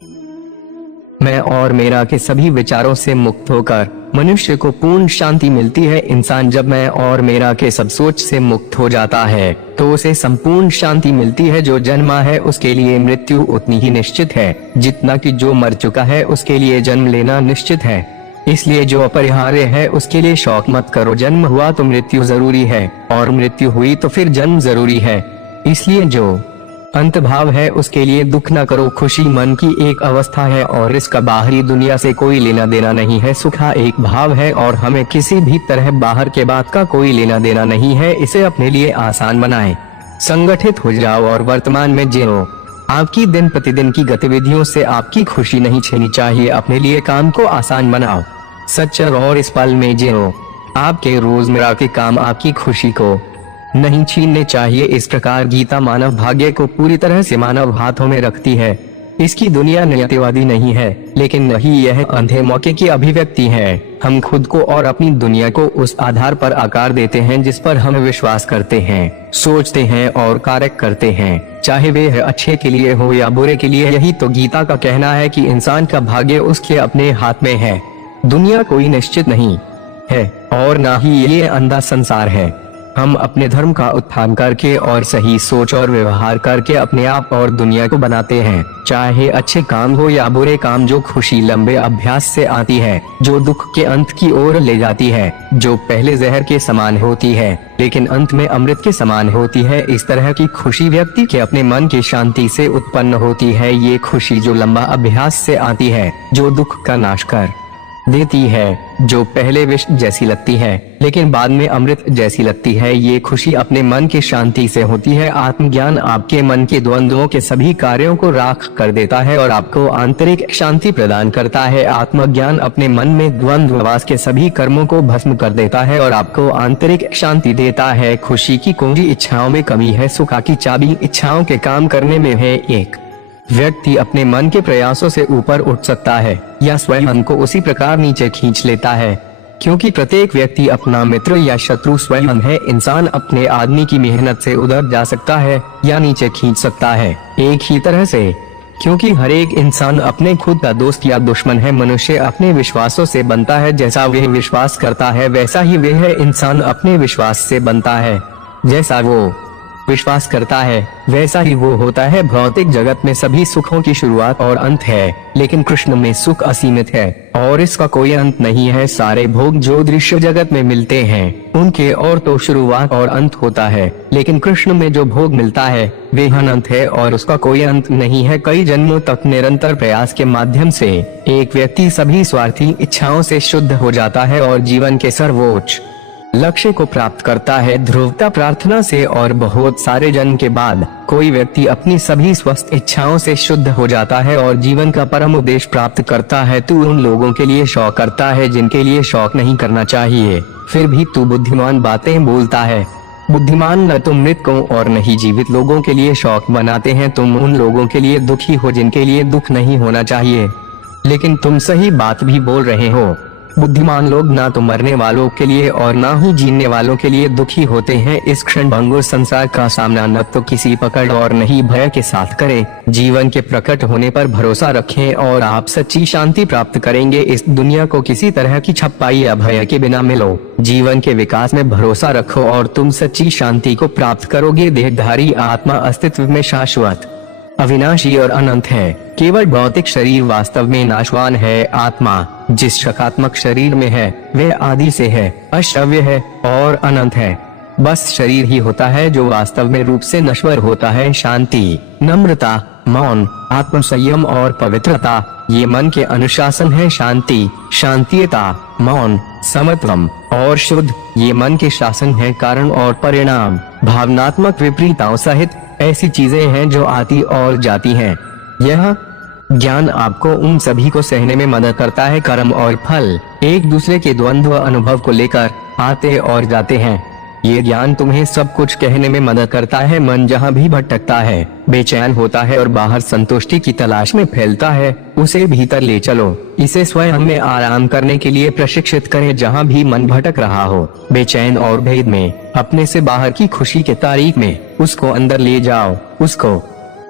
मैं और मेरा के सभी विचारों से मुक्त होकर मनुष्य को पूर्ण शांति मिलती है। इंसान जब मैं और मेरा के सब सोच से मुक्त हो जाता है तो उसे संपूर्ण शांति मिलती है। जो जन्मा है उसके लिए मृत्यु उतनी ही निश्चित है जितना कि जो मर चुका है उसके लिए जन्म लेना निश्चित है। इसलिए जो अपरिहार्य है उसके लिए शौक मत करो। जन्म हुआ तो मृत्यु जरूरी है और मृत्यु हुई तो फिर जन्म जरूरी है। इसलिए जो अंत भाव है उसके लिए दुख न करो। खुशी मन की एक अवस्था है और इसका बाहरी दुनिया से कोई लेना देना नहीं है। सुखा एक भाव है और हमें किसी भी तरह बाहर के बात का कोई लेना देना नहीं है। इसे अपने लिए आसान बनाएं। संगठित हो जाओ और वर्तमान में जियो। आपकी दिन प्रतिदिन की गतिविधियों से आपकी खुशी नहीं छीननी चाहिए। अपने लिए काम को आसान बनाओ, सच्चा और इस पल में जियो। आपके रोजमर्रा के काम आपकी खुशी को नहीं छीनने चाहिए। इस प्रकार गीता मानव भाग्य को पूरी तरह से मानव हाथों में रखती है। इसकी दुनिया नियतिवादी नहीं है, लेकिन नहीं, यह अंधे मौके की अभिव्यक्ति है। हम खुद को और अपनी दुनिया को उस आधार पर आकार देते हैं जिस पर हम विश्वास करते हैं, सोचते हैं और कार्य करते हैं, चाहे वे अच्छे के लिए हो या बुरे के लिए। यही तो गीता का कहना है कि इंसान का भाग्य उसके अपने हाथ में है। दुनिया कोई निश्चित नहीं है और ना ही ये अंधा संसार है। हम अपने धर्म का उत्थान करके और सही सोच और व्यवहार करके अपने आप और दुनिया को बनाते हैं। चाहे अच्छे काम हो या बुरे काम, जो खुशी लंबे अभ्यास से आती है, जो दुख के अंत की ओर ले जाती है, जो पहले जहर के समान होती है लेकिन अंत में अमृत के समान होती है। इस तरह की खुशी व्यक्ति के अपने मन की शांति से उत्पन्न होती है। ये खुशी जो लंबा अभ्यास से आती है, जो दुख का नाश कर देती है, जो पहले विष जैसी लगती है लेकिन बाद में अमृत जैसी लगती है, ये खुशी अपने मन की शांति से होती है। आत्मज्ञान आपके मन के द्वंद्वों के सभी कार्यों को राख कर देता है और आपको आंतरिक शांति प्रदान करता है। आत्मज्ञान अपने मन में द्वंद्ववास के सभी कर्मों को भस्म कर देता है और आपको आंतरिक शांति देता है। खुशी की कुंजी इच्छाओं में कमी है, सुख की चाबी इच्छाओं के काम करने में है। एक व्यक्ति अपने मन के प्रयासों से ऊपर उठ सकता है या स्वयं को उसी प्रकार नीचे खींच लेता है, क्योंकि प्रत्येक व्यक्ति अपना मित्र या शत्रु स्वयं है। इंसान अपने आदमी की मेहनत से उधर जा सकता है या नीचे खींच सकता है, एक ही तरह से, क्योंकि हर एक इंसान अपने खुद का दोस्त या दुश्मन है। मनुष्य अपने विश्वासों से बनता है। जैसा वह विश्वास करता है वैसा ही वह है। इंसान अपने विश्वास से बनता है, जैसा वो विश्वास करता है वैसा ही वो होता है। भौतिक जगत में सभी सुखों की शुरुआत और अंत है, लेकिन कृष्ण में सुख असीमित है और इसका कोई अंत नहीं है। सारे भोग जो दृश्य जगत में मिलते हैं उनके और तो शुरुआत और अंत होता है, लेकिन कृष्ण में जो भोग मिलता है वे अनंत है और उसका कोई अंत नहीं है। कई जन्मों तक निरंतर प्रयास के माध्यम से एक व्यक्ति सभी स्वार्थी इच्छाओं से शुद्ध हो जाता है और जीवन के सर्वोच्च लक्ष्य को प्राप्त करता है ध्रुवता प्रार्थना से। और बहुत सारे जन्म के बाद कोई व्यक्ति अपनी सभी स्वस्थ इच्छाओं से शुद्ध हो जाता है और जीवन का परम उद्देश्य प्राप्त करता है। तू उन लोगों के लिए शौक करता है जिनके लिए शौक नहीं करना चाहिए, फिर भी तू बुद्धिमान बातें बोलता है। बुद्धिमान न तुम मृतकों और न ही जीवित लोगों के लिए शौक बनाते हैं। तुम उन लोगों के लिए दुखी हो जिनके लिए दुख नहीं होना चाहिए, लेकिन तुम सही बात भी बोल रहे हो। बुद्धिमान लोग ना तो मरने वालों के लिए और ना ही जीने वालों के लिए दुखी होते हैं। इस क्षण भंगुर संसार का सामना न तो किसी पकड़ और न ही भय के साथ करें। जीवन के प्रकट होने पर भरोसा रखें और आप सच्ची शांति प्राप्त करेंगे। इस दुनिया को किसी तरह की छपाई या भय के बिना मिलो। जीवन के विकास में भरोसा रखो और तुम सच्ची शांति को प्राप्त करोगे। देहधारी आत्मा अस्तित्व में शाश्वत, अविनाशी और अनंत है। केवल भौतिक शरीर वास्तव में नाशवान है। आत्मा जिस शकात्मक शरीर में है वह आदि से है, अश्रव्य है और अनंत है। बस शरीर ही होता है जो वास्तव में रूप से नश्वर होता है। शांति, नम्रता, मौन, आत्म संयम और पवित्रता ये मन के अनुशासन है। शांति, शांतियता, मौन, समत्वम और शुद्ध ये मन के शासन है। कारण और परिणाम, भावनात्मक विपरीतताओं सहित ऐसी चीजें हैं जो आती और जाती हैं। यह ज्ञान आपको उन सभी को सहने में मदद करता है। कर्म और फल एक दूसरे के द्वंद्व अनुभव को लेकर आते और जाते हैं। ये ज्ञान तुम्हें सब कुछ कहने में मदद करता है। मन जहाँ भी भटकता है, बेचैन होता है और बाहर संतुष्टि की तलाश में फैलता है, उसे भीतर ले चलो। इसे स्वयं में आराम करने के लिए प्रशिक्षित करें। जहाँ भी मन भटक रहा हो, बेचैन और भेद में, अपने से बाहर की खुशी के तारीख में, उसको अंदर ले जाओ। उसको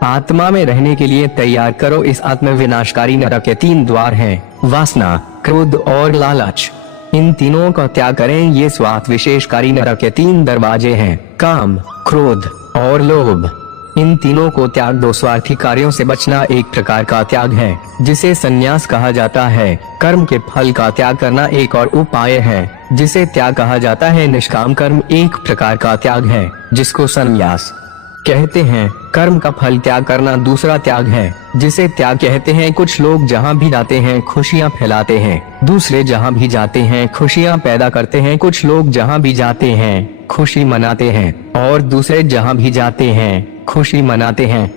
आत्मा में रहने के लिए तैयार करो। इस आत्म विनाशकारी नरक के 3 द्वार हैं, वासना, क्रोध और लालच। इन तीनों का त्याग करें। ये स्वार्थ विशेषकारी नरक के 3 दरवाजे हैं, काम, क्रोध और लोभ। इन तीनों को त्याग दो। स्वार्थी कार्यों से बचना एक प्रकार का त्याग है, जिसे संन्यास कहा जाता है। कर्म के फल का त्याग करना एक और उपाय है, जिसे त्याग कहा जाता है। निष्काम कर्म एक प्रकार का त्याग है, जिसको संन्यास कहते हैं। कर्म का फल त्याग करना दूसरा त्याग है, जिसे त्याग कहते हैं। कुछ लोग जहाँ भी जाते हैं खुशियाँ फैलाते हैं, दूसरे जहाँ भी जाते हैं खुशियाँ पैदा करते हैं। कुछ लोग जहाँ भी जाते हैं खुशी मनाते हैं और दूसरे जहाँ भी जाते हैं खुशी मनाते हैं।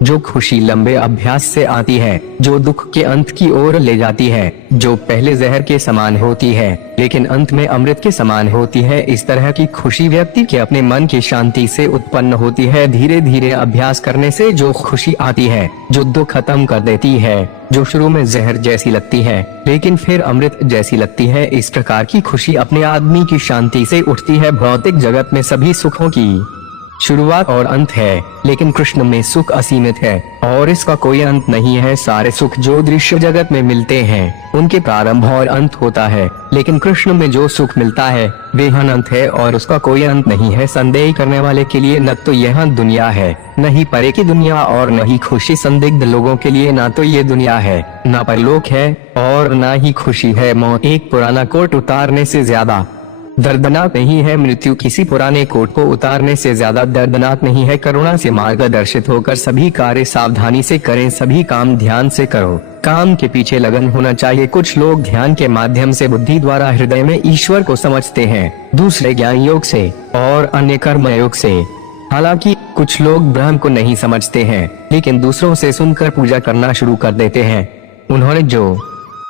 जो खुशी लंबे अभ्यास से आती है, जो दुख के अंत की ओर ले जाती है, जो पहले जहर के समान होती है लेकिन अंत में अमृत के समान होती है। इस तरह की खुशी व्यक्ति के अपने मन की शांति से उत्पन्न होती है। धीरे धीरे अभ्यास करने से जो खुशी आती है, जो दुख खत्म कर देती है, जो शुरू में जहर जैसी लगती है लेकिन फिर अमृत जैसी लगती है, इस प्रकार की खुशी अपने आदमी की शांति से उठती है। भौतिक जगत में सभी सुखों की शुरुआत और अंत है, लेकिन कृष्ण में सुख असीमित है और इसका कोई अंत नहीं है। सारे सुख जो दृश्य जगत में मिलते हैं उनके प्रारंभ और अंत होता है, लेकिन कृष्ण में जो सुख मिलता है वे अनंत है और उसका कोई अंत नहीं है। संदेह करने वाले के लिए न तो यह दुनिया है, न ही परे की दुनिया और न ही खुशी। संदिग्ध लोगों के लिए न तो ये दुनिया है, न परलोक है और न ही खुशी है। मौत एक पुराना कोट उतारने से ज्यादा दर्दनाक नहीं है। मृत्यु किसी पुराने कोट को उतारने से ज्यादा दर्दनाक नहीं है। करुणा से मार्गदर्शित होकर सभी कार्य सावधानी से करें। सभी काम ध्यान से करो। काम के पीछे लगन होना चाहिए। कुछ लोग ध्यान के माध्यम से बुद्धि द्वारा हृदय में ईश्वर को समझते हैं, दूसरे ज्ञान योग से और अन्य कर्म योग से। हालांकि कुछ लोग ब्रह्म को नहीं समझते हैं, लेकिन दूसरों से सुनकर पूजा करना शुरू कर देते हैं। उन्होंने जो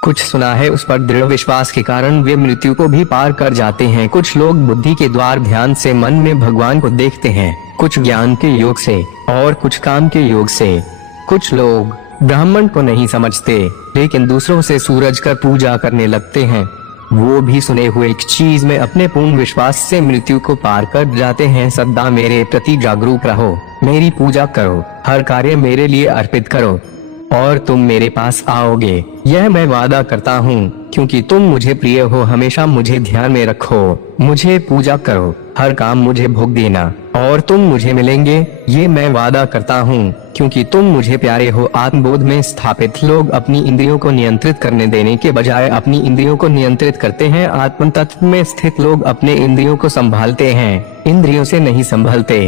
कुछ सुना है उस पर दृढ़ विश्वास के कारण वे मृत्यु को भी पार कर जाते हैं। कुछ लोग बुद्धि के द्वार ध्यान से मन में भगवान को देखते हैं, कुछ ज्ञान के योग से और कुछ काम के योग से। कुछ लोग ब्राह्मण को नहीं समझते, लेकिन दूसरों से सूरज कर पूजा करने लगते हैं। वो भी सुने हुए एक चीज में अपने पूर्ण विश्वास से मृत्यु को पार कर जाते हैं। सदा मेरे प्रति जागरूक रहो, मेरी पूजा करो, हर कार्य मेरे लिए अर्पित करो और तुम मेरे पास आओगे, यह मैं वादा करता हूँ, क्योंकि तुम मुझे प्रिय हो। हमेशा मुझे ध्यान में रखो, मुझे पूजा करो, हर काम मुझे भोग देना और तुम मुझे मिलेंगे, ये मैं वादा करता हूँ, क्योंकि तुम मुझे प्यारे हो। आत्मबोध में स्थापित लोग अपनी इंद्रियों को नियंत्रित करने देने के बजाय अपनी इंद्रियों को नियंत्रित करते हैं। आत्म तत्व में स्थित लोग अपने इंद्रियों को संभालते हैं, इंद्रियों से नहीं संभलते।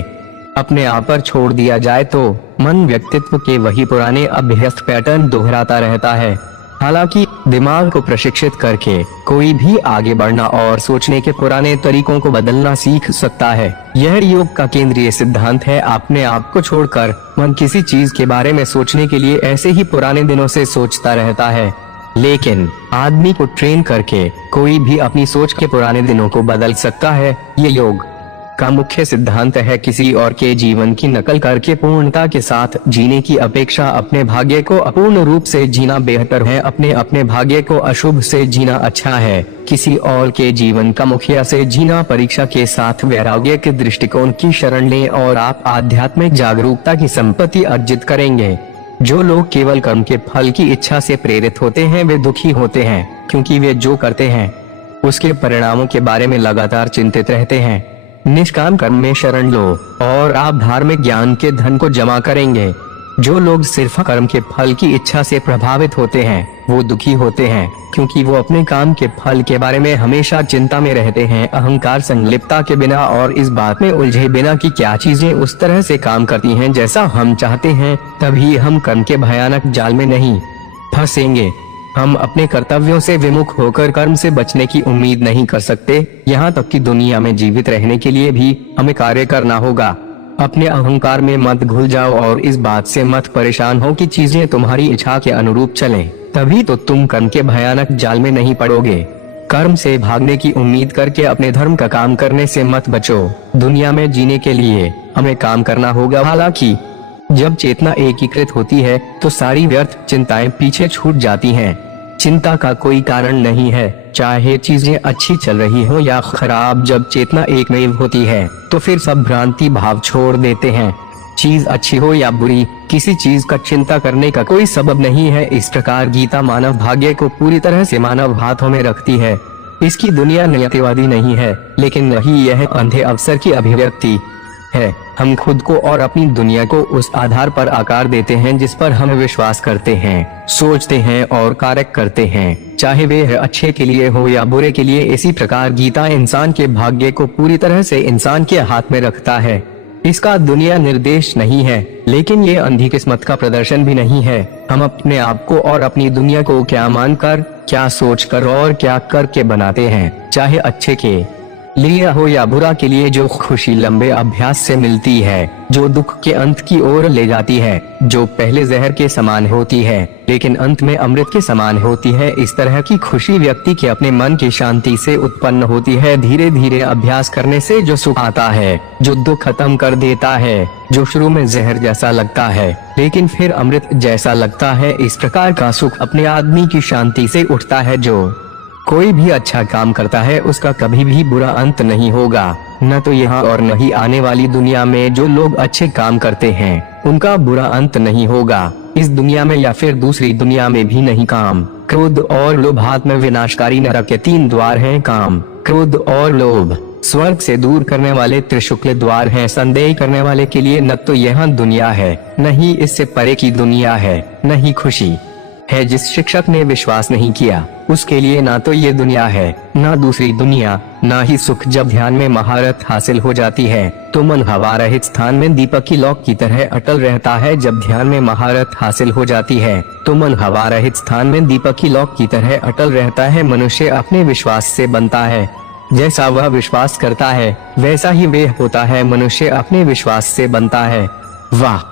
अपने आप पर छोड़ दिया जाए तो मन व्यक्तित्व के वही पुराने अभ्यस्त पैटर्न दोहराता रहता है। हालांकि दिमाग को प्रशिक्षित करके कोई भी आगे बढ़ना और सोचने के पुराने तरीकों को बदलना सीख सकता है। यह योग का केंद्रीय सिद्धांत है। अपने आप को छोड़कर मन किसी चीज के बारे में सोचने के लिए ऐसे ही पुराने दिनों से सोचता रहता है, लेकिन आदमी को ट्रेन करके कोई भी अपनी सोच के पुराने दिनों को बदल सकता है। ये योग का मुख्य सिद्धांत है, किसी और के जीवन की नकल करके पूर्णता के साथ जीने की अपेक्षा अपने भाग्य को अपूर्ण रूप से जीना बेहतर है। अपने अपने भाग्य को अशुभ से जीना अच्छा है। किसी और के जीवन का मुखिया से जीना परीक्षा के साथ वैराग्य के दृष्टिकोण की शरण लें और आप आध्यात्मिक जागरूकता की संपत्ति अर्जित करेंगे। जो लोग केवल कर्म के फल की इच्छा से प्रेरित होते हैं वे दुखी होते हैं, क्योंकि वे जो करते हैं उसके परिणामों के बारे में लगातार चिंतित रहते हैं। निष्काम कर्म में शरण लो और आप धार्मिक ज्ञान के धन को जमा करेंगे। जो लोग सिर्फ कर्म के फल की इच्छा से प्रभावित होते हैं वो दुखी होते हैं, क्योंकि वो अपने काम के फल के बारे में हमेशा चिंता में रहते हैं। अहंकार संलिप्तता के बिना और इस बात में उलझे बिना कि क्या चीजें उस तरह से काम करती हैं जैसा हम चाहते हैं, तभी हम कर्म के भयानक जाल में नहीं फंसेंगे। हम अपने कर्तव्यों से विमुख होकर कर्म से बचने की उम्मीद नहीं कर सकते। यहाँ तक कि दुनिया में जीवित रहने के लिए भी हमें कार्य करना होगा। अपने अहंकार में मत घुल जाओ और इस बात से मत परेशान हो कि चीजें तुम्हारी इच्छा के अनुरूप चलें, तभी तो तुम कर्म के भयानक जाल में नहीं पड़ोगे। कर्म से भागने की उम्मीद करके अपने धर्म का काम करने से मत बचो। दुनिया में जीने के लिए हमें काम करना होगा। हालांकि जब चेतना एकीकृत होती है तो सारी व्यर्थ चिंताएं पीछे छूट जाती हैं। चिंता का कोई कारण नहीं है, चाहे चीजें अच्छी चल रही हो या खराब। जब चेतना एकमेव होती है तो फिर सब भ्रांति भाव छोड़ देते हैं। चीज अच्छी हो या बुरी, किसी चीज का चिंता करने का कोई सबब नहीं है। इस प्रकार गीता मानव भाग्य को पूरी तरह से मानव हाथों में रखती है। इसकी दुनिया नियतिवादी नहीं है, लेकिन वही यह अंधे अवसर की अभिव्यक्ति है। हम खुद को और अपनी दुनिया को उस आधार पर आकार देते हैं जिस पर हम विश्वास करते हैं, सोचते हैं और कार्य करते हैं, चाहे वे अच्छे के लिए हो या बुरे के लिए। इसी प्रकार गीता इंसान के भाग्य को पूरी तरह से इंसान के हाथ में रखता है। इसका दुनिया निर्देश नहीं है, लेकिन ये अंधी किस्मत का प्रदर्शन भी नहीं है। हम अपने आप को और अपनी दुनिया को क्या मानकर, क्या सोचकर और क्या करके बनाते हैं, चाहे अच्छे के लिए हो या बुरा के लिए। जो खुशी लंबे अभ्यास से मिलती है, जो दुख के अंत की ओर ले जाती है, जो पहले जहर के समान होती है लेकिन अंत में अमृत के समान होती है, इस तरह की खुशी व्यक्ति के अपने मन की शांति से उत्पन्न होती है। धीरे धीरे अभ्यास करने से जो सुख आता है, जो दुख खत्म कर देता है, जो शुरू में जहर जैसा लगता है लेकिन फिर अमृत जैसा लगता है, इस प्रकार का सुख अपने आदमी की शांति से उठता है। जो कोई भी अच्छा काम करता है उसका कभी भी बुरा अंत नहीं होगा, न तो यहाँ और न ही आने वाली दुनिया में। जो लोग अच्छे काम करते हैं उनका बुरा अंत नहीं होगा, इस दुनिया में या फिर दूसरी दुनिया में भी नहीं। काम, क्रोध और लोभ हाथ में विनाशकारी नरक के 3 द्वार हैं। काम, क्रोध और लोभ स्वर्ग से दूर करने वाले त्रिशुक्ल द्वार हैं। संदेह करने वाले के लिए न तो यहाँ दुनिया है, न ही इससे परे की दुनिया है, न ही खुशी है। जिस शिक्षक ने विश्वास नहीं किया उसके लिए ना तो ये दुनिया है, ना दूसरी दुनिया, ना ही सुख। जब ध्यान में महारत हासिल हो जाती है तो मन हवा रहित स्थान में दीपक की लौ की तरह अटल रहता है। जब ध्यान में महारत हासिल हो जाती है तो मन हवा रहित स्थान में दीपक की लौ की तरह अटल रहता है। मनुष्य अपने विश्वास से बनता है, जैसा वह विश्वास करता है वैसा ही वे होता है। मनुष्य अपने विश्वास से बनता है, वाह,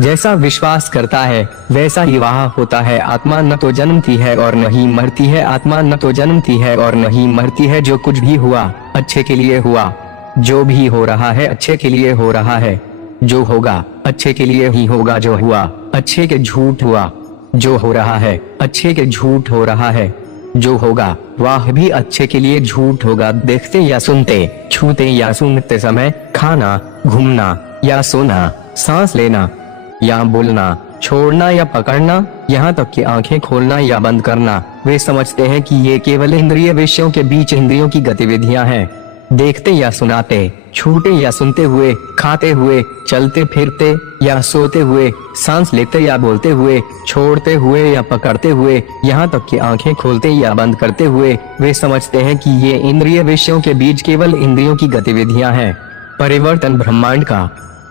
जैसा विश्वास करता है वैसा ही वह होता है। आत्मा न तो जन्मती है और न ही मरती है। आत्मा न तो जन्मती है और न ही मरती है। जो कुछ भी हुआ अच्छे के लिए हुआ, जो भी हो रहा है अच्छे के लिए हो रहा है, जो होगा अच्छे के लिए ही होगा। जो हुआ अच्छे के झूठ हुआ, जो हो रहा है अच्छे के झूठ हो रहा है, जो होगा वह भी अच्छे के लिए झूठ होगा। देखते या सुनते, छूते या सूंघते समय, खाना, घूमना या सोना, सांस लेना या बोलना, छोड़ना या पकड़ना, यहाँ तक कि आंखें खोलना या बंद करना, वे समझते हैं कि ये केवल इंद्रिय विषयों के बीच इंद्रियों की गतिविधियां हैं। देखते या सुनाते, छूते या सुनते हुए, खाते हुए, चलते फिरते या सोते हुए, सांस लेते या बोलते हुए, छोड़ते हुए या पकड़ते हुए, यहाँ तक कि आंखें खोलते या बंद करते हुए, वे समझते हैं कि ये इंद्रिय विषयों के बीच केवल इंद्रियों की गतिविधियां हैं। परिवर्तन ब्रह्मांड का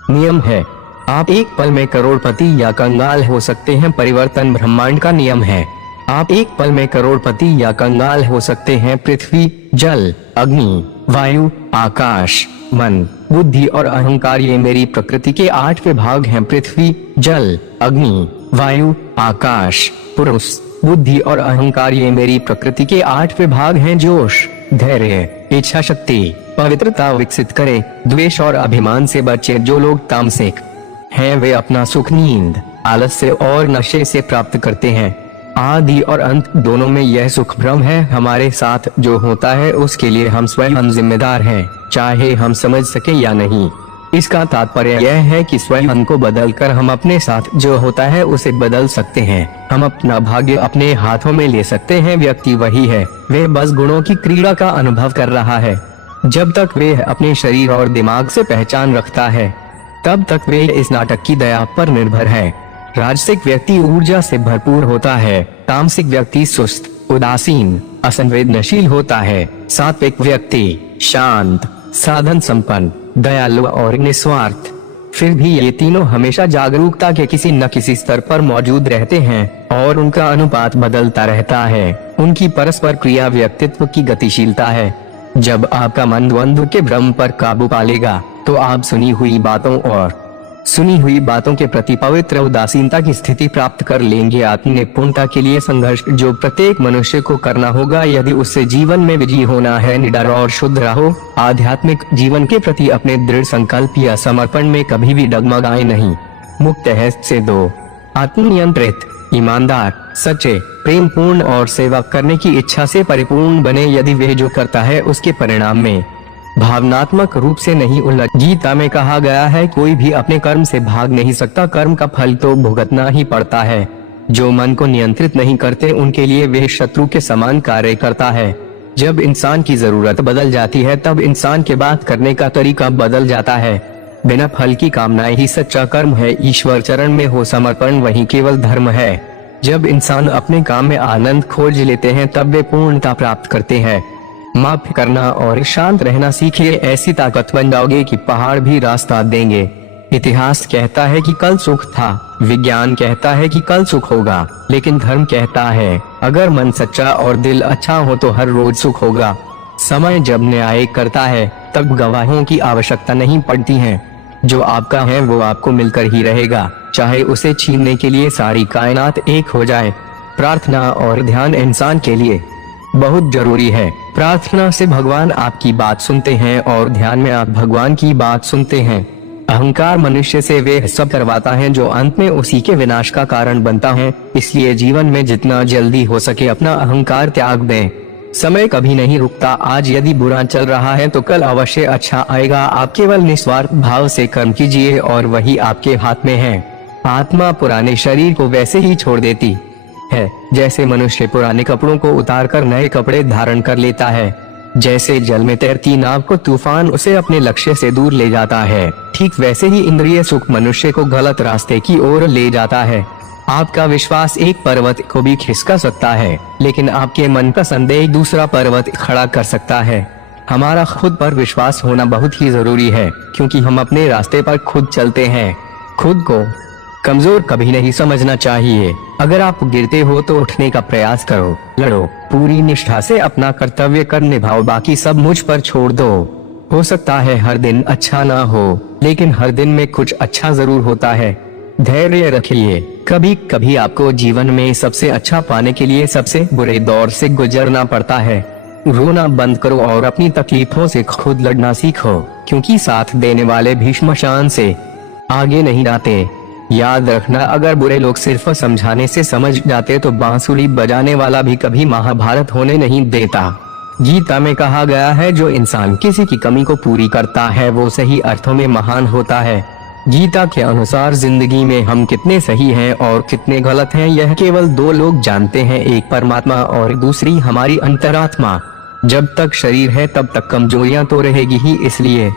नियम है। आप एक पल में करोड़पति या कंगाल हो सकते हैं। परिवर्तन ब्रह्मांड का नियम है। आप एक पल में करोड़पति या कंगाल हो सकते हैं। पृथ्वी, जल, अग्नि, वायु, आकाश, मन, बुद्धि और अहंकार ये मेरी प्रकृति के 8 विभाग हैं। पृथ्वी, जल, अग्नि, वायु, आकाश, पुरुष, बुद्धि और अहंकार ये मेरी प्रकृति के 8 विभाग हैं। जोश, धैर्य, इच्छा शक्ति, पवित्रता विकसित करें। द्वेष और अभिमान से बचे। जो लोग तामसिक हैं वे अपना सुख नींद, आलस्य और नशे से प्राप्त करते हैं। आदि और अंत दोनों में यह सुख भ्रम है। हमारे साथ जो होता है उसके लिए हम स्वयं जिम्मेदार हैं, चाहे हम समझ सके या नहीं। इसका तात्पर्य यह है कि स्वयं को बदलकर हम अपने साथ जो होता है उसे बदल सकते हैं। हम अपना भाग्य अपने हाथों में ले सकते हैं। व्यक्ति वही है, वह बस गुणों की क्रीड़ा का अनुभव कर रहा है। जब तक वे अपने शरीर और दिमाग से पहचान रखता है तब तक वे इस नाटक की दया पर निर्भर है। राजसिक व्यक्ति ऊर्जा से भरपूर होता है, तामसिक व्यक्ति सुस्त, उदासीन, असंवेदनशील होता है। सात्विक व्यक्ति शांत, साधन संपन्न, दयालु और निस्वार्थ। फिर भी ये तीनों हमेशा जागरूकता के किसी न किसी स्तर पर मौजूद रहते हैं और उनका अनुपात बदलता रहता है। उनकी परस्पर क्रिया व्यक्तित्व की गतिशीलता है। जब आपका मन द्वंद्व के भ्रम पर काबू पा लेगा तो आप सुनी हुई बातों के प्रति पवित्र उदासीनता की स्थिति प्राप्त कर लेंगे। आत्मनिपुणता के लिए संघर्ष जो प्रत्येक मनुष्य को करना होगा यदि उससे जीवन में विजयी होना है। निडर और शुद्ध रहो। आध्यात्मिक जीवन के प्रति अपने दृढ़ संकल्प या समर्पण में कभी भी डगमगाए नहीं। मुक्त है से दो, आत्मनियंत्रित, ईमानदार, सच्चे, प्रेम पूर्ण और सेवा करने की इच्छा से परिपूर्ण बने। यदि वह जो करता है उसके परिणाम में भावनात्मक रूप से नहीं उलझ। गीता में कहा गया है कोई भी अपने कर्म से भाग नहीं सकता, कर्म का फल तो भुगतना ही पड़ता है। जो मन को नियंत्रित नहीं करते उनके लिए वे शत्रु के समान कार्य करता है। जब इंसान की जरूरत बदल जाती है तब इंसान के बात करने का तरीका बदल जाता है। बिना फल की कामनाएं ही सच्चा कर्म है। ईश्वर चरण में हो समर्पण वही केवल धर्म है। जब इंसान अपने काम में आनंद खोज लेते हैं तब वे पूर्णता प्राप्त करते हैं। माफ करना और शांत रहना सीखिए, ऐसी ताकत बन जाओगे कि पहाड़ भी रास्ता देंगे। इतिहास कहता है कि कल सुख था, विज्ञान कहता है कि कल सुख होगा, लेकिन धर्म कहता है अगर मन सच्चा और दिल अच्छा हो तो हर रोज सुख होगा। समय जब न्याय करता है तब गवाहों की आवश्यकता नहीं पड़ती है। जो आपका है वो आपको मिलकर ही रहेगा, चाहे उसे छीनने के लिए सारी कायनात एक हो जाए। प्रार्थना और ध्यान इंसान के लिए बहुत जरूरी है। प्रार्थना से भगवान आपकी बात सुनते हैं और ध्यान में आप भगवान की बात सुनते हैं। अहंकार मनुष्य से वे सब करवाता है जो अंत में उसी के विनाश का कारण बनता है। इसलिए जीवन में जितना जल्दी हो सके अपना अहंकार त्याग दें। समय कभी नहीं रुकता। आज यदि बुरा चल रहा है तो कल अवश्य अच्छा आएगा। आप केवल निस्वार्थ भाव से कर्म कीजिए और वही आपके हाथ में है। आत्मा पुराने शरीर को वैसे ही छोड़ देती है जैसे मनुष्य पुराने कपड़ों को उतारकर नए कपड़े धारण कर लेता है। जैसे जल में तैरती नाव को तूफान उसे अपने लक्ष्य से दूर ले जाता है, ठीक वैसे ही इंद्रिय सुख मनुष्य को गलत रास्ते की ओर ले जाता है। आपका विश्वास एक पर्वत को भी खिसका सकता है, लेकिन आपके मन का संदेह दूसरा पर्वत खड़ा कर सकता है। हमारा खुद पर विश्वास होना बहुत ही जरूरी है, क्योंकि हम अपने रास्ते पर खुद चलते हैं। खुद को कमजोर कभी नहीं समझना चाहिए। अगर आप गिरते हो तो उठने का प्रयास करो, लड़ो, पूरी निष्ठा से अपना कर्तव्य कर निभाओ, बाकी सब मुझ पर छोड़ दो। हो सकता है हर दिन अच्छा ना हो, लेकिन हर दिन में कुछ अच्छा जरूर होता है। धैर्य रखिए। कभी कभी आपको जीवन में सबसे अच्छा पाने के लिए सबसे बुरे दौर से गुजरना पड़ता है। रोना बंद करो और अपनी तकलीफों से खुद लड़ना सीखो, क्योंकि साथ देने वाले भी श्मशान से आगे नहीं जाते। याद रखना, अगर बुरे लोग सिर्फ समझाने से समझ जाते तो बांसुरी बजाने वाला भी कभी महाभारत होने नहीं देता। गीता में कहा गया है जो इंसान किसी की कमी को पूरी करता है वो सही अर्थों में महान होता है। गीता के अनुसार जिंदगी में हम कितने सही हैं और कितने गलत हैं यह केवल दो लोग जानते हैं, एक परमात्मा और दूसरी हमारी अंतरात्मा। जब तक शरीर है तब तक कमजोरियां तो रहेगी ही, इसलिए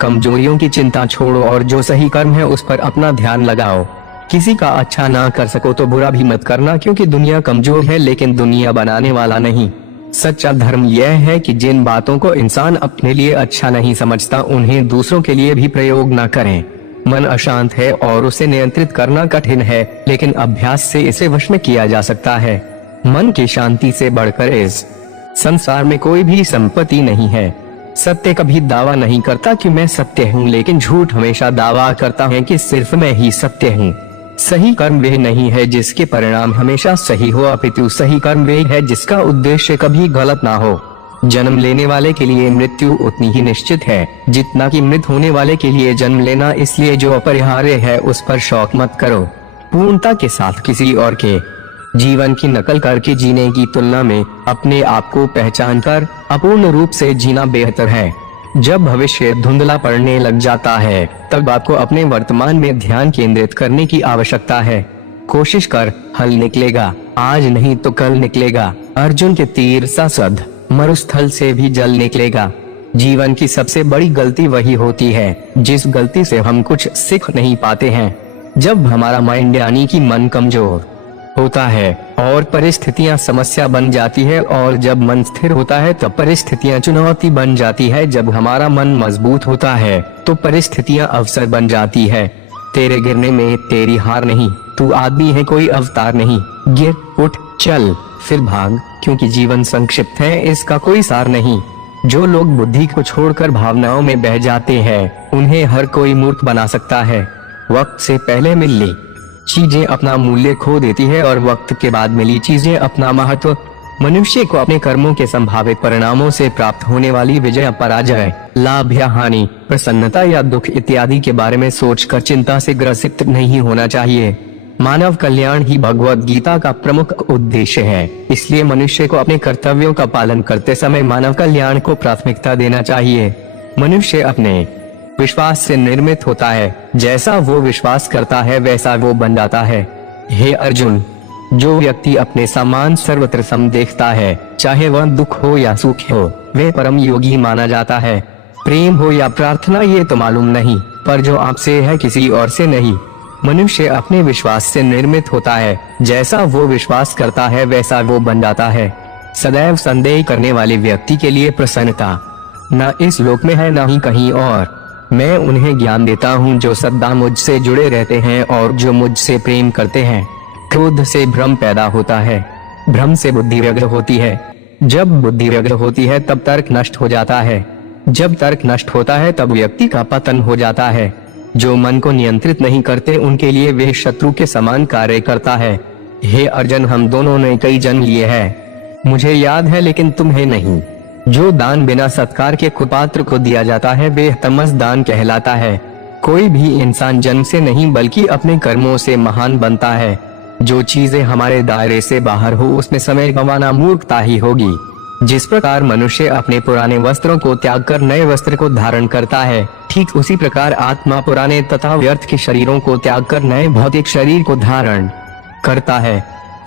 कमजोरियों की चिंता छोड़ो और जो सही कर्म है उस पर अपना ध्यान लगाओ। किसी का अच्छा ना कर सको तो बुरा भी मत करना, क्योंकि दुनिया कमजोर है लेकिन दुनिया बनाने वाला नहीं। सच्चा धर्म यह है कि जिन बातों को इंसान अपने लिए अच्छा नहीं समझता उन्हें दूसरों के लिए भी प्रयोग न करें। मन अशांत है और उसे नियंत्रित करना कठिन है, लेकिन अभ्यास से इसे वश में किया जा सकता है। मन की शांति से बढ़कर इस संसार में कोई भी संपत्ति नहीं है। सत्य कभी दावा नहीं करता कि मैं सत्य हूँ, लेकिन झूठ हमेशा दावा करता है कि सिर्फ मैं ही सत्य हूँ। सही कर्म वह नहीं है जिसके परिणाम हमेशा सही हो, अपितु सही कर्म वह है जिसका उद्देश्य कभी गलत ना हो। जन्म लेने वाले के लिए मृत्यु उतनी ही निश्चित है जितना कि मृत होने वाले के लिए जन्म लेना, इसलिए जो अपरिहार्य है उस पर शौक मत करो। पूर्णता के साथ किसी और के जीवन की नकल करके जीने की तुलना में अपने आप को पहचान कर अपूर्ण रूप से जीना बेहतर है। जब भविष्य धुंधला पड़ने लग जाता है तब आपको अपने वर्तमान में ध्यान केंद्रित करने की आवश्यकता है। कोशिश कर, हल निकलेगा, आज नहीं तो कल निकलेगा। अर्जुन के तीर सा सद मरुस्थल से भी जल निकलेगा। जीवन की सबसे बड़ी गलती वही होती है जिस गलती से हम कुछ सीख नहीं पाते हैं। जब हमारा माइंड यानी कि मन कमजोर होता है और परिस्थितियां समस्या बन जाती है, और जब मन स्थिर होता है तब परिस्थितियां चुनौती बन जाती है। जब हमारा मन मजबूत होता है तो परिस्थितियां अवसर बन जाती है। तेरे गिरने में तेरी हार नहीं, तू आदमी है कोई अवतार नहीं। गिर, उठ, चल, फिर भाग, क्योंकि जीवन संक्षिप्त है, इसका कोई सार नहीं। जो लोग बुद्धि को छोड़कर भावनाओं में बह जाते हैं उन्हें हर कोई मूर्ख बना सकता है। वक्त से पहले मिली चीजें अपना मूल्य खो देती है और वक्त के बाद मिली चीजें अपना महत्व। मनुष्य को अपने कर्मों के संभावित परिणामों से प्राप्त होने वाली विजय, पराजय, लाभ या हानि, प्रसन्नता या दुख इत्यादि के बारे में सोचकर चिंता से ग्रसित नहीं होना चाहिए। मानव कल्याण ही भगवत गीता का प्रमुख उद्देश्य है, इसलिए मनुष्य को अपने कर्तव्यों का पालन करते समय मानव कल्याण को प्राथमिकता देना चाहिए। मनुष्य अपने विश्वास से निर्मित होता है, जैसा वो विश्वास करता है वैसा वो बन जाता है। हे अर्जुन, जो व्यक्ति अपने समान सर्वत्र सम देखता है, चाहे वह दुख हो या सुख हो, वह परम योगी माना जाता है। प्रेम हो या प्रार्थना ये तो मालूम नहीं, पर जो आपसे है किसी और से नहीं। मनुष्य अपने विश्वास से निर्मित होता है, जैसा वो विश्वास करता है वैसा वो बन जाता है। सदैव संदेह करने वाले व्यक्ति के लिए प्रसन्नता न इस लोक में है न ही कहीं और। मैं उन्हें ज्ञान देता हूँ जो सदा मुझसे जुड़े रहते हैं और जो मुझसे प्रेम करते हैं। क्रोध से भ्रम पैदा होता है, भ्रम से बुद्धि व्यग्र होती है, जब बुद्धि व्यग्र होती है तब तर्क नष्ट हो जाता है, जब तर्क नष्ट होता है तब व्यक्ति का पतन हो जाता है। जो मन को नियंत्रित नहीं करते उनके लिए वे शत्रु के समान कार्य करता है। हे अर्जुन, हम दोनों ने कई जन्म लिए हैं, मुझे याद है लेकिन तुम्हें नहीं। जो दान बिना सत्कार के कुपात्र को दिया जाता है वे तमस दान कहलाता है। कोई भी इंसान जन्म से नहीं बल्कि अपने कर्मों से महान बनता है। जो चीजें हमारे दायरे से बाहर हो उसमें समय गंवाना मूर्खता ही होगी। जिस प्रकार मनुष्य अपने पुराने वस्त्रों को त्याग कर नए वस्त्र को धारण करता है, ठीक उसी प्रकार आत्मा पुराने तथा व्यर्थ के शरीरों को त्याग कर नए भौतिक शरीर को धारण करता है।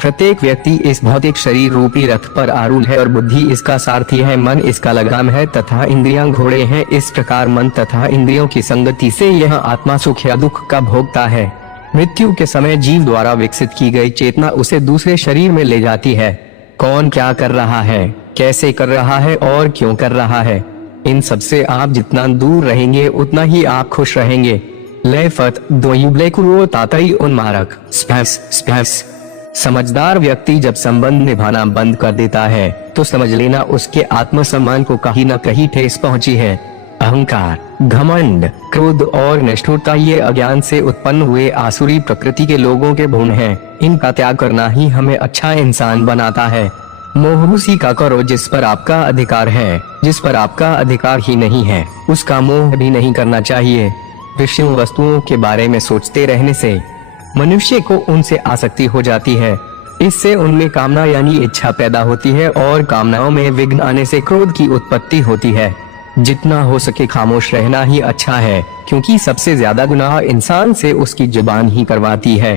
प्रत्येक व्यक्ति इस भौतिक शरीर रूपी रथ पर आरूढ़ है और बुद्धि इसका सारथी है, मन इसका लगाम है तथा इंद्रियां घोड़े हैं। इस प्रकार मन तथा इंद्रियों की संगति से यह आत्मा सुख या दुख का भोगता है। मृत्यु के समय जीव द्वारा विकसित की गई चेतना उसे दूसरे शरीर में ले जाती है। कौन क्या कर रहा है, कैसे कर रहा है और क्यों कर रहा है, इन सब से आप जितना दूर रहेंगे उतना ही आप खुश रहेंगे। लेफत दो युगले कुरो तातई उन्मारक स्पैस। समझदार व्यक्ति जब संबंध निभाना बंद कर देता है तो समझ लेना उसके आत्मसम्मान को कहीं न कहीं ठेस पहुंची है। अहंकार, घमंड, क्रोध और निष्ठुरता ये अज्ञान से उत्पन्न हुए आसुरी प्रकृति के लोगों के गुण हैं। इनका त्याग करना ही हमें अच्छा इंसान बनाता है। मोह उसी का करो जिस पर आपका अधिकार है, जिस पर आपका अधिकार ही नहीं है उसका मोह भी नहीं करना चाहिए। विषयों वस्तुओं के बारे में सोचते रहने से मनुष्य को उनसे आसक्ति हो जाती है। इससे उनमें कामना यानी इच्छा पैदा होती है और कामनाओं में विघ्न आने से क्रोध की उत्पत्ति होती है। जितना हो सके खामोश रहना ही अच्छा है, क्योंकि सबसे ज्यादा गुनाह इंसान से उसकी जुबान ही करवाती है।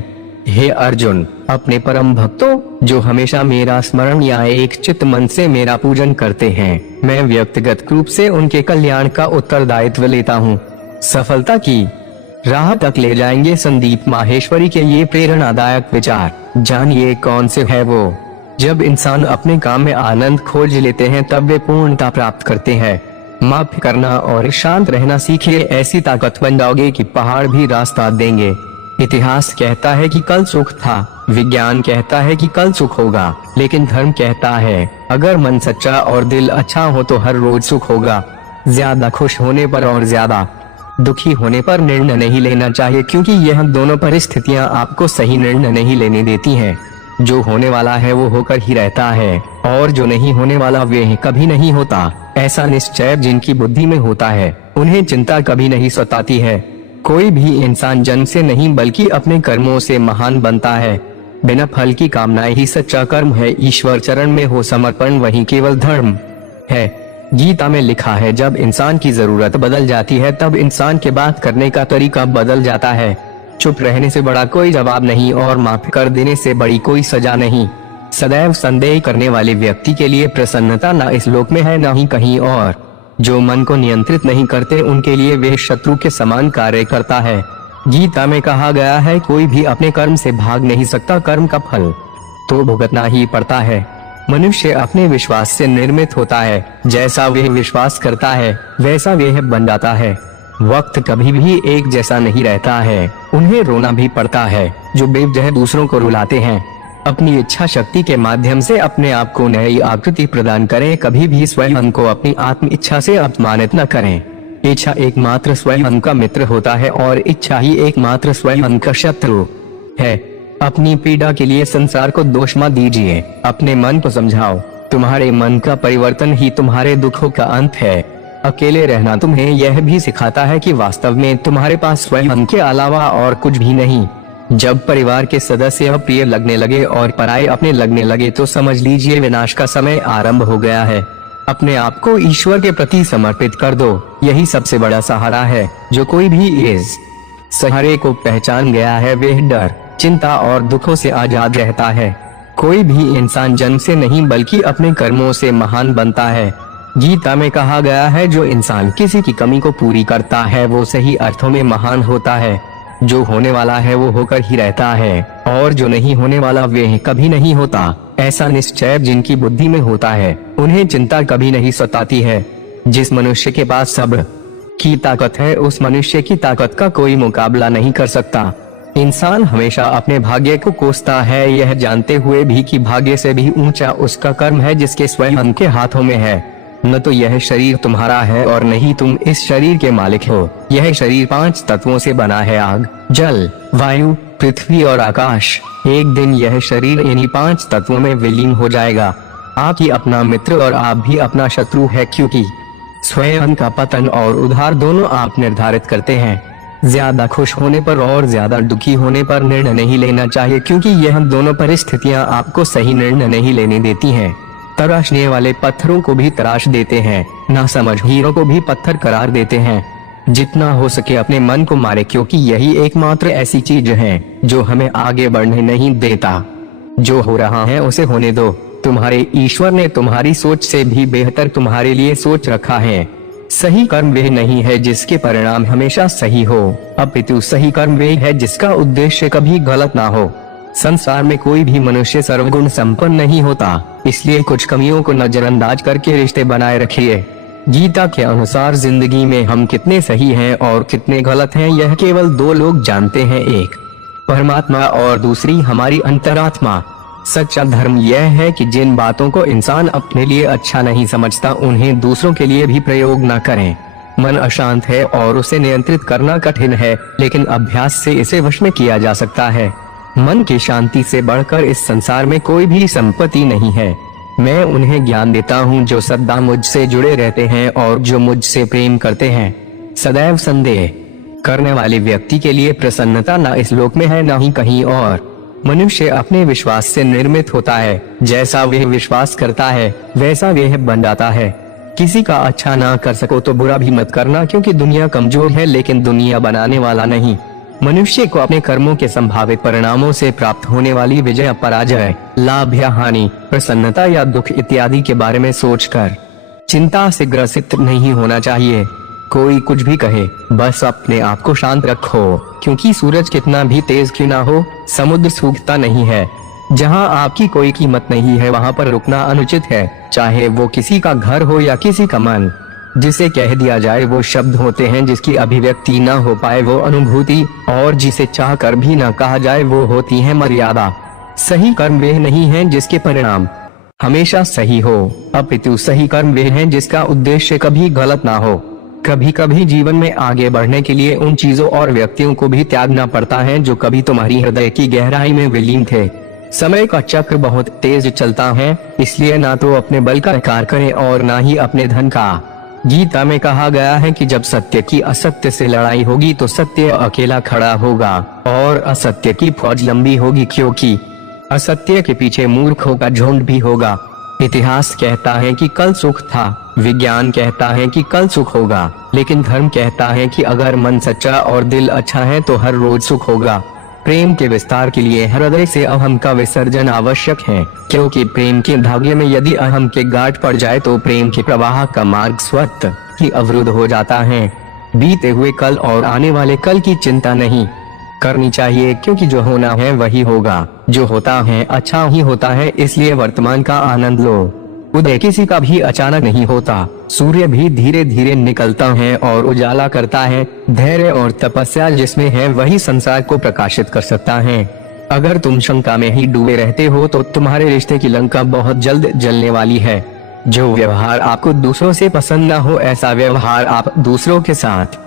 हे अर्जुन, अपने परम भक्तों जो हमेशा मेरा स्मरण या एक चित्त मन से मेरा पूजन करते हैं, मैं व्यक्तिगत रूप से उनके कल्याण का उत्तरदायित्व लेता हूँ। सफलता की राह तक ले जाएंगे संदीप माहेश्वरी के ये प्रेरणादायक विचार। जानिए कौन से है वो। जब इंसान अपने काम में आनंद खोज लेते हैं तब वे पूर्णता प्राप्त करते हैं। माफ करना और शांत रहना सीखिए, ऐसी ताकत बन जाओगे कि पहाड़ भी रास्ता देंगे। इतिहास कहता है कि कल सुख था, विज्ञान कहता है कि कल सुख होगा, लेकिन धर्म कहता है अगर मन सच्चा और दिल अच्छा हो तो हर रोज सुख होगा। ज्यादा खुश होने पर और ज्यादा दुखी होने पर निर्णय नहीं लेना चाहिए, क्योंकि यह दोनों परिस्थितियां आपको सही निर्णय नहीं लेने देती हैं। जो होने वाला है वो होकर ही रहता है और जो नहीं होने वाला वे कभी नहीं होता। ऐसा निश्चय जिनकी बुद्धि में होता है उन्हें चिंता कभी नहीं सताती है। कोई भी इंसान जन्म से नहीं बल्कि अपने कर्मों से महान बनता है। बिना फल की कामनाएं ही सच्चा कर्म है। ईश्वर चरण में हो समर्पण वही केवल धर्म है। गीता में लिखा है जब इंसान की जरूरत बदल जाती है तब इंसान के बात करने का तरीका बदल जाता है। चुप रहने से बड़ा कोई जवाब नहीं और माफ कर देने से बड़ी कोई सजा नहीं। सदैव संदेह करने वाले व्यक्ति के लिए प्रसन्नता न इस लोक में है न ही कहीं और। जो मन को नियंत्रित नहीं करते उनके लिए वे शत्रु के समान कार्य करता है। गीता में कहा गया है कोई भी अपने कर्म से भाग नहीं सकता, कर्म का फल तो भुगतना ही पड़ता है। मनुष्य अपने विश्वास से निर्मित होता है, जैसा वह विश्वास करता है वैसा वह बन जाता है। वक्त कभी भी एक जैसा नहीं रहता है, उन्हें रोना भी पड़ता है जो बेवजह दूसरों को रुलाते हैं। अपनी इच्छा शक्ति के माध्यम से अपने आप को नई आकृति प्रदान करें, कभी भी स्वयं को अपनी आत्म इच्छा से अपमानित न करें। इच्छा एकमात्र स्वयं का मित्र होता है और इच्छा ही एकमात्र स्वयं का शत्रु है। अपनी पीड़ा के लिए संसार को दोष मत दीजिए, अपने मन को समझाओ। तुम्हारे मन का परिवर्तन ही तुम्हारे दुखों का अंत है। अकेले रहना तुम्हें यह भी सिखाता है कि वास्तव में तुम्हारे पास स्वयं के अलावा और कुछ भी नहीं। जब परिवार के सदस्य प्रिय लगने लगे और पराये अपने लगने लगे तो समझ लीजिए विनाश का समय आरंभ हो गया है। अपने आप को ईश्वर के प्रति समर्पित कर दो। यही सबसे बड़ा सहारा है। जो कोई भी इस सहारे को पहचान गया है वह डर, चिंता और दुखों से आजाद रहता है। कोई भी इंसान जन्म से नहीं बल्कि अपने कर्मों से महान बनता है। गीता में कहा गया है, जो इंसान किसी की कमी को पूरी करता है वो सही अर्थों में महान होता है। जो होने वाला है वो होकर ही रहता है और जो नहीं होने वाला वह कभी नहीं होता। ऐसा निश्चय जिनकी बुद्धि में होता है उन्हें चिंता कभी नहीं सताती है। जिस मनुष्य के पास सब्र की ताकत है उस मनुष्य की ताकत का कोई मुकाबला नहीं कर सकता। इंसान हमेशा अपने भाग्य को कोसता है, यह जानते हुए भी कि भाग्य से भी ऊंचा उसका कर्म है जिसके स्वयं के हाथों में है। न तो यह शरीर तुम्हारा है और न ही तुम इस शरीर के मालिक हो। यह शरीर 5 तत्वों से बना है, आग, जल, वायु, पृथ्वी और आकाश। एक दिन यह शरीर इन्हीं 5 तत्वों में विलीन हो जाएगा। आप ही अपना मित्र और आप भी अपना शत्रु है, क्योंकि स्वयं का पतन और उद्धार दोनों आप निर्धारित करते हैं। ज्यादा खुश होने पर और ज्यादा दुखी होने पर निर्णय नहीं लेना चाहिए, क्योंकि यह दोनों परिस्थितियां आपको सही निर्णय नहीं लेने देती हैं। तराशने वाले पत्थरों को भी तराश देते हैं, नासमझ हीरों को भी पत्थर करार देते हैं। जितना हो सके अपने मन को मारे, क्योंकि यही एकमात्र ऐसी चीज है जो हमें आगे बढ़ने नहीं देता। जो हो रहा है उसे होने दो। तुम्हारे ईश्वर ने तुम्हारी सोच से भी बेहतर तुम्हारे लिए सोच रखा है। सही कर्म वह नहीं है जिसके परिणाम हमेशा सही हो, अपितु सही कर्म वह है जिसका उद्देश्य कभी गलत ना हो। संसार में कोई भी मनुष्य सर्वगुण संपन्न नहीं होता, इसलिए कुछ कमियों को नजरअंदाज करके रिश्ते बनाए रखिए। गीता के अनुसार जिंदगी में हम कितने सही हैं और कितने गलत हैं यह केवल 2 लोग जानते हैं, एक परमात्मा और दूसरी हमारी अंतरात्मा। सच्चा धर्म यह है कि जिन बातों को इंसान अपने लिए अच्छा नहीं समझता उन्हें दूसरों के लिए भी प्रयोग न करें। मन अशांत है और उसे नियंत्रित करना कठिन है, लेकिन अभ्यास से इसे वश में किया जा सकता है। मन की शांति से बढ़कर इस संसार में कोई भी संपत्ति नहीं है। मैं उन्हें ज्ञान देता हूँ जो सदा मुझसे जुड़े रहते हैं और जो मुझसे प्रेम करते हैं। सदैव संदेह करने वाले व्यक्ति के लिए प्रसन्नता न इस लोक में है न ही कहीं और। मनुष्य अपने विश्वास से निर्मित होता है, जैसा वह विश्वास करता है वैसा वह बन जाता है। किसी का अच्छा ना कर सको तो बुरा भी मत करना, क्योंकि दुनिया कमजोर है लेकिन दुनिया बनाने वाला नहीं। मनुष्य को अपने कर्मों के संभावित परिणामों से प्राप्त होने वाली विजय, पराजय, लाभ या हानि, प्रसन्नता या दुख इत्यादि के बारे में सोचकर चिंता से ग्रसित नहीं होना चाहिए। कोई कुछ भी कहे, बस अपने आप को शांत रखो, क्योंकि सूरज कितना भी तेज क्यों ना हो, समुद्र सूखता नहीं है। जहाँ आपकी कोई कीमत नहीं है वहाँ पर रुकना अनुचित है, चाहे वो किसी का घर हो या किसी का मन। जिसे कह दिया जाए वो शब्द होते हैं, जिसकी अभिव्यक्ति न हो पाए वो अनुभूति, और जिसे चाह कर भी न कहा जाए वो होती है मर्यादा। सही कर्म वे नहीं है जिसके परिणाम हमेशा सही हो, अपितु सही कर्म वे हैं जिसका उद्देश्य कभी गलत ना हो। कभी कभी जीवन में आगे बढ़ने के लिए उन चीजों और व्यक्तियों को भी त्यागना पड़ता है जो कभी तुम्हारी हृदय की गहराई में विलीन थे। समय का चक्र बहुत तेज चलता है, इसलिए ना तो अपने बल का कार्य करें और ना ही अपने धन का। गीता में कहा गया है कि जब सत्य की असत्य से लड़ाई होगी तो सत्य अकेला खड़ा होगा और असत्य की फौज लंबी होगी, क्योंकि असत्य के पीछे मूर्खों का झुंड भी होगा। इतिहास कहता है कि कल सुख था, विज्ञान कहता है कि कल सुख होगा, लेकिन धर्म कहता है कि अगर मन सच्चा और दिल अच्छा है तो हर रोज सुख होगा। प्रेम के विस्तार के लिए हृदय से अहम का विसर्जन आवश्यक है, क्योंकि प्रेम के धागे में यदि अहम के गांठ पड़ जाए तो प्रेम के प्रवाह का मार्ग स्वतः ही अवरुद्ध हो जाता है। बीते हुए कल और आने वाले कल की चिंता नहीं करनी चाहिए, क्योंकि जो होना है वही होगा, जो होता है अच्छा ही होता है, इसलिए वर्तमान का आनंद लो। उदय किसी का भी अचानक नहीं होता, सूर्य भी धीरे धीरे निकलता है और उजाला करता है। धैर्य और तपस्या जिसमें है वही संसार को प्रकाशित कर सकता है। अगर तुम शंका में ही डूबे रहते हो तो तुम्हारे रिश्ते की लंका बहुत जल्द जलने वाली है। जो व्यवहार आपको दूसरों से पसंद न हो ऐसा व्यवहार आप दूसरों के साथ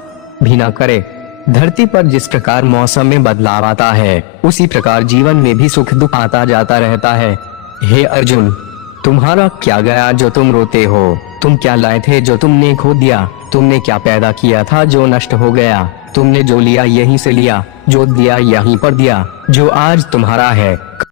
भी न करें। धरती पर जिस प्रकार मौसम में बदलाव आता है उसी प्रकार जीवन में भी सुख दुख आता जाता रहता है। हे अर्जुन, तुम्हारा क्या गया जो तुम रोते हो? तुम क्या लाए थे जो तुमने खो दिया? तुमने क्या पैदा किया था जो नष्ट हो गया? तुमने जो लिया यहीं से लिया, जो दिया यहीं पर दिया। जो आज तुम्हारा है